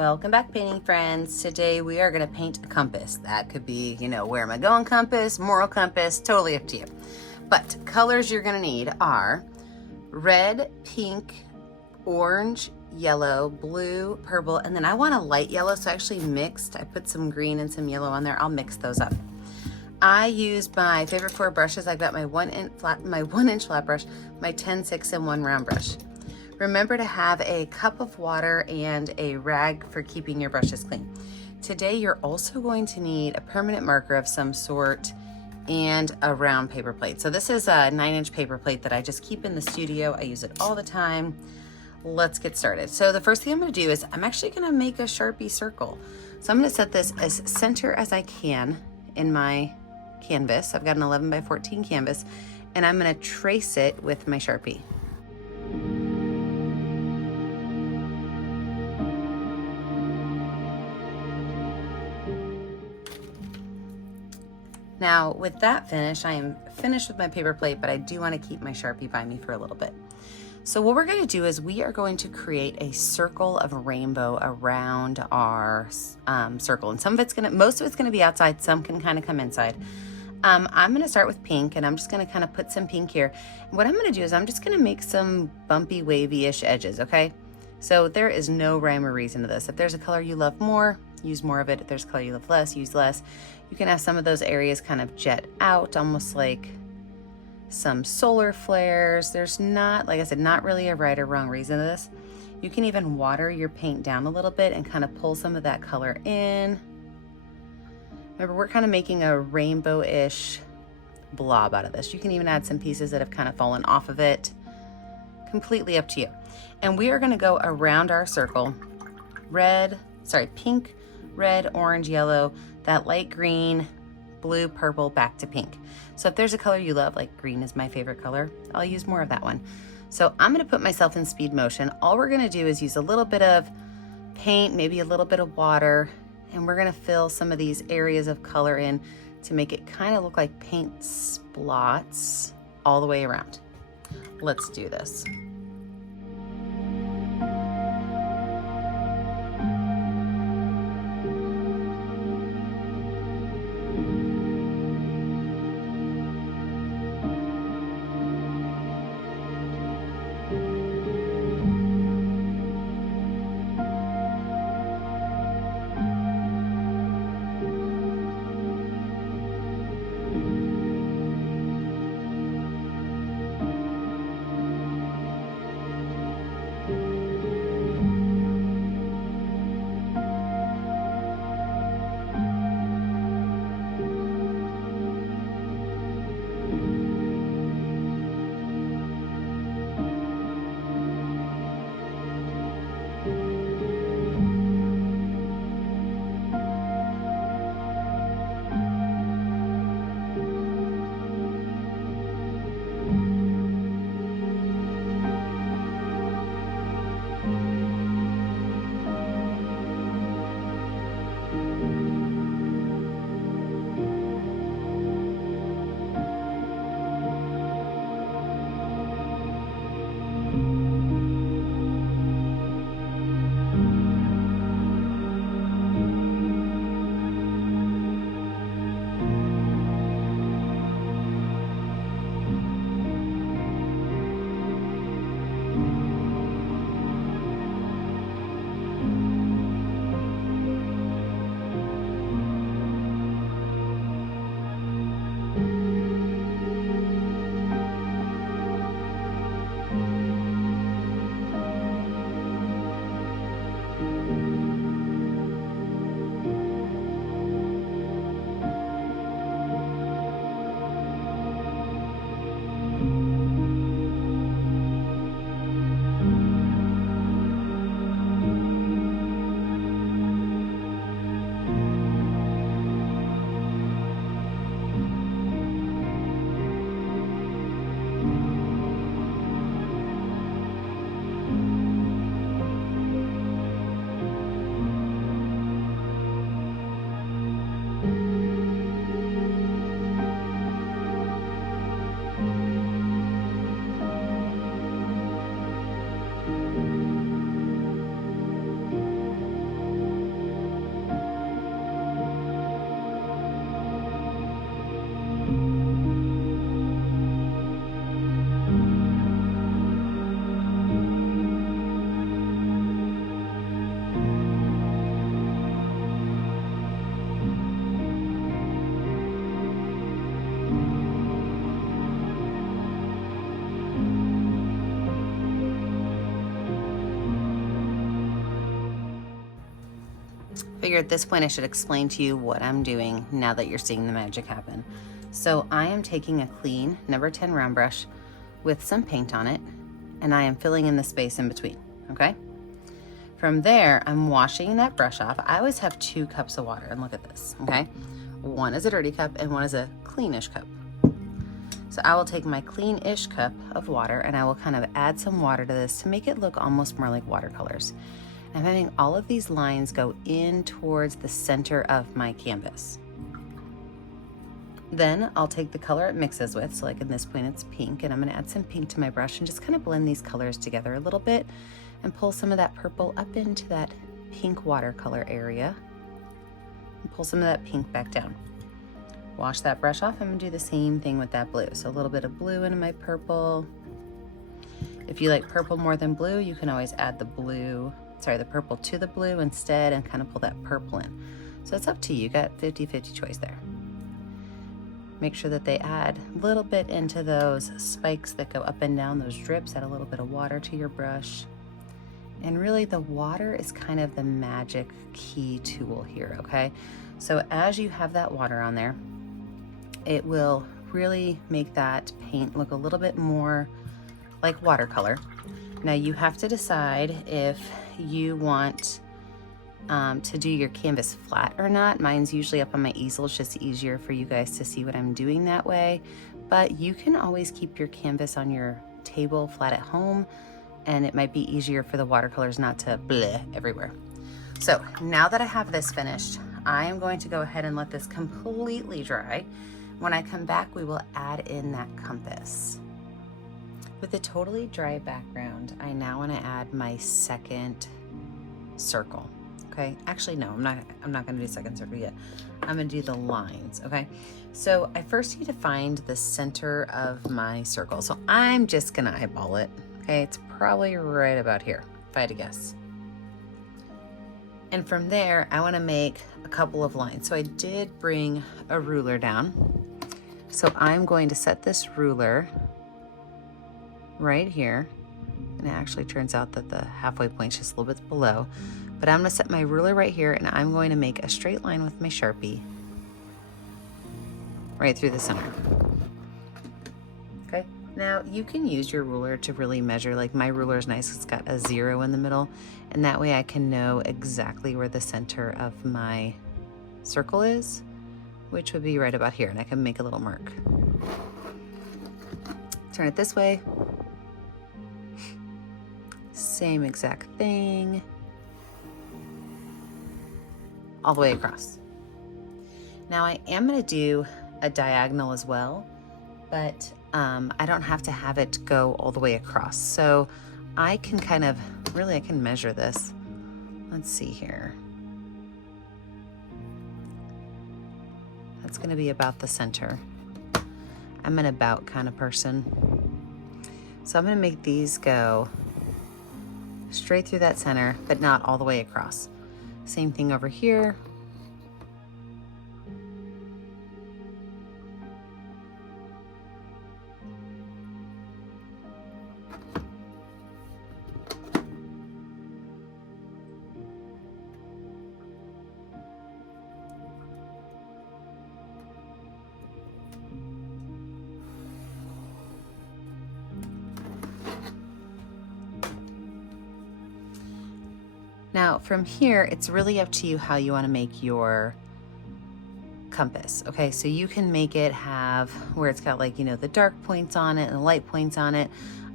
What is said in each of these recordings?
Welcome back, painting friends. Today we are going to paint a compass. That could be, where am I going compass, moral compass, totally up to you. But colors you're going to need are red, pink, orange, yellow, blue, purple, and then I want a light yellow, so I actually mixed. I put some green and some yellow on there. I'll mix those up. I use my favorite 4 brushes. I've got my 1-inch flat brush, my 10-6 and 1 round brush. Remember to have a cup of water and a rag for keeping your brushes clean. Today, you're also going to need a permanent marker of some sort and a round paper plate. So this is a 9-inch paper plate that I just keep in the studio. I use it all the time. Let's get started. So the first thing I'm gonna do is I'm actually gonna make a Sharpie circle. So I'm gonna set this as center as I can in my canvas. I've got an 11 by 14 canvas, and I'm gonna trace it with my Sharpie. Now, with that finish, I am finished with my paper plate, but I do want to keep my Sharpie by me for a little bit. So what we're going to do is we are going to create a circle of a rainbow around our circle. And most of it's going to be outside. Some can kind of come inside. I'm going to start with pink, and I'm just going to kind of put some pink here. And what I'm going to do is I'm just going to make some bumpy, wavy-ish edges, okay? So there is no rhyme or reason to this. If there's a color you love more, use more of it. If there's a color you love less, use less. You can have some of those areas kind of jet out, almost like some solar flares. There's not, like I said, not really a right or wrong reason to this. You can even water your paint down a little bit and kind of pull some of that color in. Remember, we're kind of making a rainbow-ish blob out of this. You can even add some pieces that have kind of fallen off of it. Completely up to you. And we are going to go around our circle, pink, red, orange, yellow, that light green, blue, purple, back to pink. So if there's a color you love, like green is my favorite color, I'll use more of that one. So I'm going to put myself in speed motion. All we're going to do is use a little bit of paint, maybe a little bit of water, and we're going to fill some of these areas of color in to make it kind of look like paint splots all the way around. Let's do this. Figure at this point I should explain to you what I'm doing now that you're seeing the magic happen. So I am taking a clean number 10 round brush with some paint on it, and I am filling in the space in between, okay? From there, I'm washing that brush off. I always have 2 cups of water, and look at this, okay? One is a dirty cup and one is a cleanish cup. So I will take my clean-ish cup of water and I will kind of add some water to this to make it look almost more like watercolors. I'm having all of these lines go in towards the center of my canvas. Then I'll take the color it mixes with, so like in this point it's pink, and I'm gonna add some pink to my brush and just kind of blend these colors together a little bit and pull some of that purple up into that pink watercolor area and pull some of that pink back down. Wash that brush off. I'm gonna do the same thing with that blue. So a little bit of blue into my purple. If you like purple more than blue, you can always add the purple to the blue instead and kind of pull that purple in. So it's up to you, you got 50-50 choice there. Make sure that they add a little bit into those spikes that go up and down, those drips, add a little bit of water to your brush. And really the water is kind of the magic key tool here, okay? So as you have that water on there, it will really make that paint look a little bit more like watercolor. Now you have to decide if you want to do your canvas flat or not. Mine's usually up on my easel. It's just easier for you guys to see what I'm doing that way. But you can always keep your canvas on your table flat at home, and it might be easier for the watercolors not to bleh everywhere. So now that I have this finished, I am going to go ahead and let this completely dry. When I come back, we will add in that compass. With a totally dry background, I now want to add my second circle. Okay, actually no, I'm not gonna do second circle yet. I'm gonna do the lines, okay? So I first need to find the center of my circle. So I'm just gonna eyeball it, okay? It's probably right about here, if I had to guess. And from there, I wanna make a couple of lines. So I did bring a ruler down. So I'm going to set this ruler right here. And it actually turns out that the halfway point is just a little bit below. But I'm gonna set my ruler right here, and I'm going to make a straight line with my Sharpie right through the center. Okay, now you can use your ruler to really measure. Like my ruler is nice, it's got a 0 in the middle, and that way I can know exactly where the center of my circle is, which would be right about here, and I can make a little mark. Turn it this way. Same exact thing. All the way across. Now I am going to do a diagonal as well, but I don't have to have it go all the way across. So I can kind of, really I can measure this. Let's see here. That's going to be about the center. I'm an about kind of person. So I'm going to make these go straight through that center, but not all the way across. Same thing over here. Now from here, it's really up to you how you want to make your compass. Okay, so you can make it have where it's got like, you know, the dark points on it and the light points on it.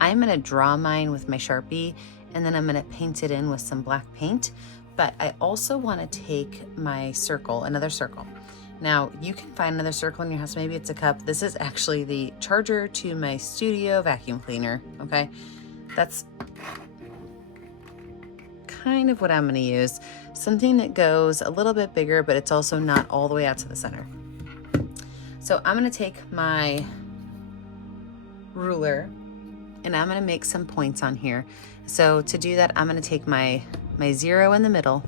I'm going to draw mine with my Sharpie, and then I'm going to paint it in with some black paint. But I also want to take my circle, another circle. Now you can find another circle in your house. Maybe it's a cup. This is actually the charger to my studio vacuum cleaner. Okay, that's kind of what I'm going to use. Something that goes a little bit bigger, but it's also not all the way out to the center. So I'm going to take my ruler and I'm going to make some points on here. So to do that, I'm going to take my 0 in the middle,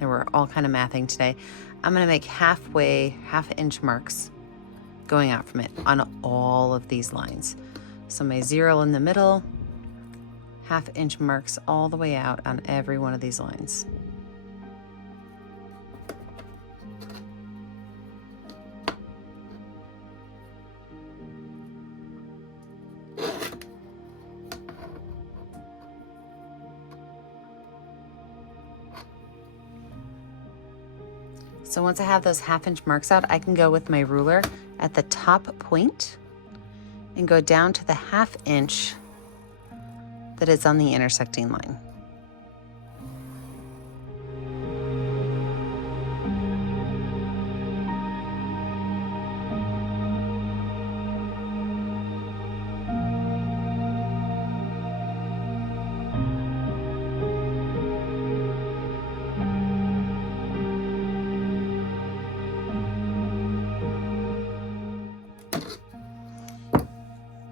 and we're all kind of mathing today. I'm going to make half-inch marks going out from it on all of these lines. So my 0 in the middle, half-inch marks all the way out on every one of these lines. So once I have those 1/2 inch marks out, I can go with my ruler at the top point and go down to the 1/2 inch that is on the intersecting line.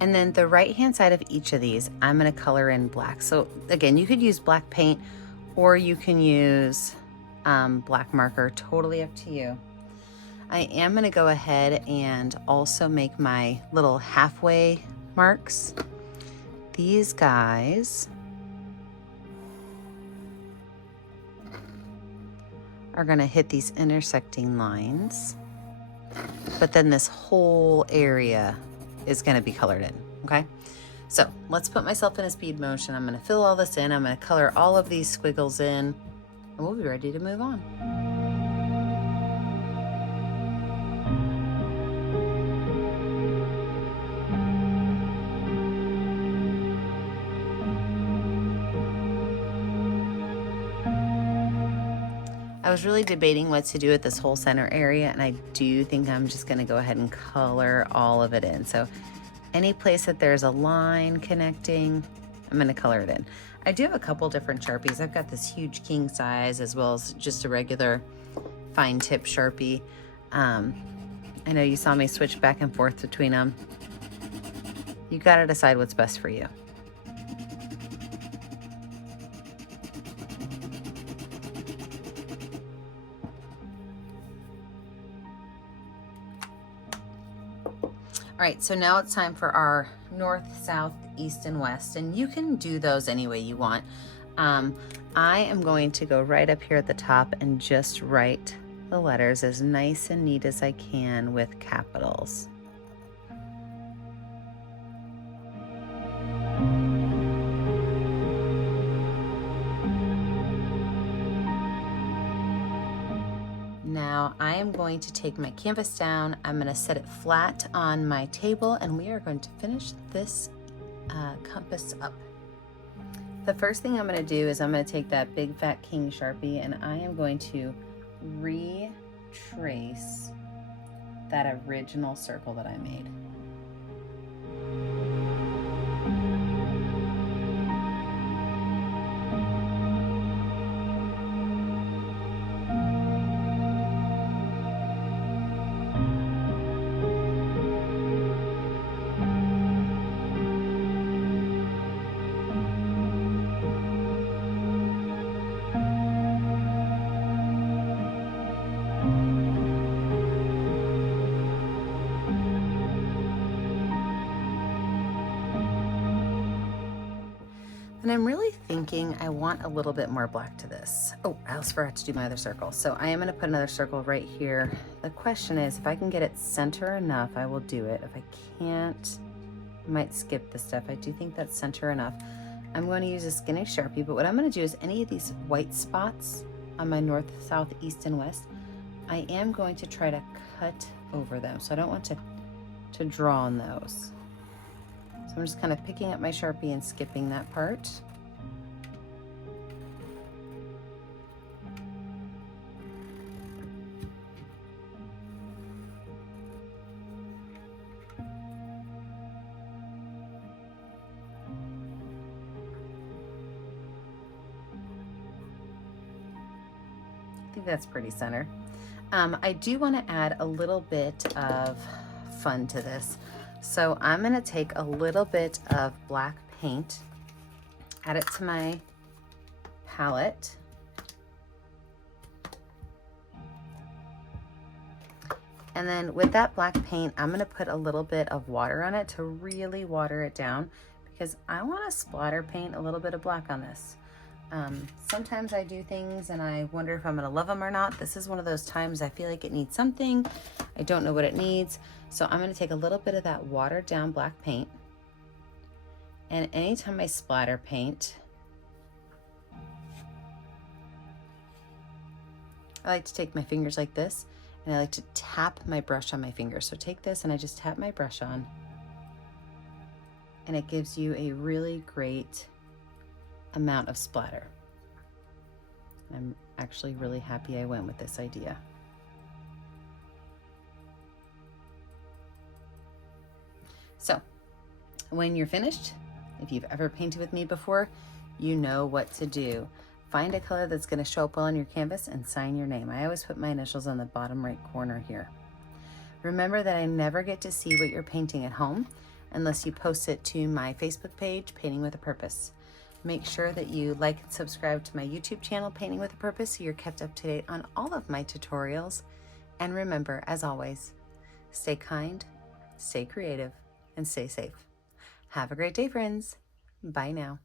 And then the right-hand side of each of these, I'm gonna color in black. So again, you could use black paint or you can use black marker, totally up to you. I am gonna go ahead and also make my little halfway marks. These guys are gonna hit these intersecting lines, but then this whole area is gonna be colored in, okay? So let's put myself in a speed motion. I'm gonna fill all this in. I'm gonna color all of these squiggles in, and we'll be ready to move on. I was really debating what to do with this whole center area, and I do think I'm just gonna go ahead and color all of it in. So any place that there's a line connecting, I'm gonna color it in. I do have a couple different Sharpies. I've got this huge king size as well as just a regular fine tip Sharpie. I know you saw me switch back and forth between them. You gotta decide what's best for you. All right, so now it's time for our north, south, east, and west, and you can do those any way you want. I am going to go right up here at the top and just write the letters as nice and neat as I can with capitals. Now I am going to take my canvas down, I'm going to set it flat on my table, and we are going to finish this compass up. The first thing I'm going to do is I'm going to take that big fat king Sharpie and I am going to retrace that original circle that I made. And I'm really thinking I want a little bit more black to this. Oh, I also forgot to do my other circle. So I am gonna put another circle right here. The question is, if I can get it center enough, I will do it. If I can't, I might skip this step. I do think that's center enough. I'm going to use a skinny Sharpie, but what I'm gonna do is any of these white spots on my north, south, east, and west, I am going to try to cut over them. So I don't want to draw on those. So I'm just kind of picking up my Sharpie and skipping that part. I think that's pretty center. I do want to add a little bit of fun to this. So I'm going to take a little bit of black paint, add it to my palette. And then with that black paint, I'm going to put a little bit of water on it to really water it down, because I want to splatter paint a little bit of black on this. Sometimes I do things and I wonder if I'm gonna love them or not. This is one of those times I feel like it needs something. I don't know what it needs. So I'm gonna take a little bit of that watered down black paint. And anytime I splatter paint, I like to take my fingers like this, and I like to tap my brush on my fingers. So take this and I just tap my brush on, and it gives you a really great amount of splatter. I'm actually really happy I went with this idea. So when you're finished, if you've ever painted with me before, you know what to do. Find a color that's going to show up well on your canvas and sign your name. I always put my initials on the bottom right corner here. Remember that I never get to see what you're painting at home unless you post it to my Facebook page, Painting with a Purpose. Make sure that you like and subscribe to my YouTube channel, Painting with a Purpose, so you're kept up to date on all of my tutorials. And remember, as always, stay kind, stay creative, and stay safe. Have a great day, friends. Bye now.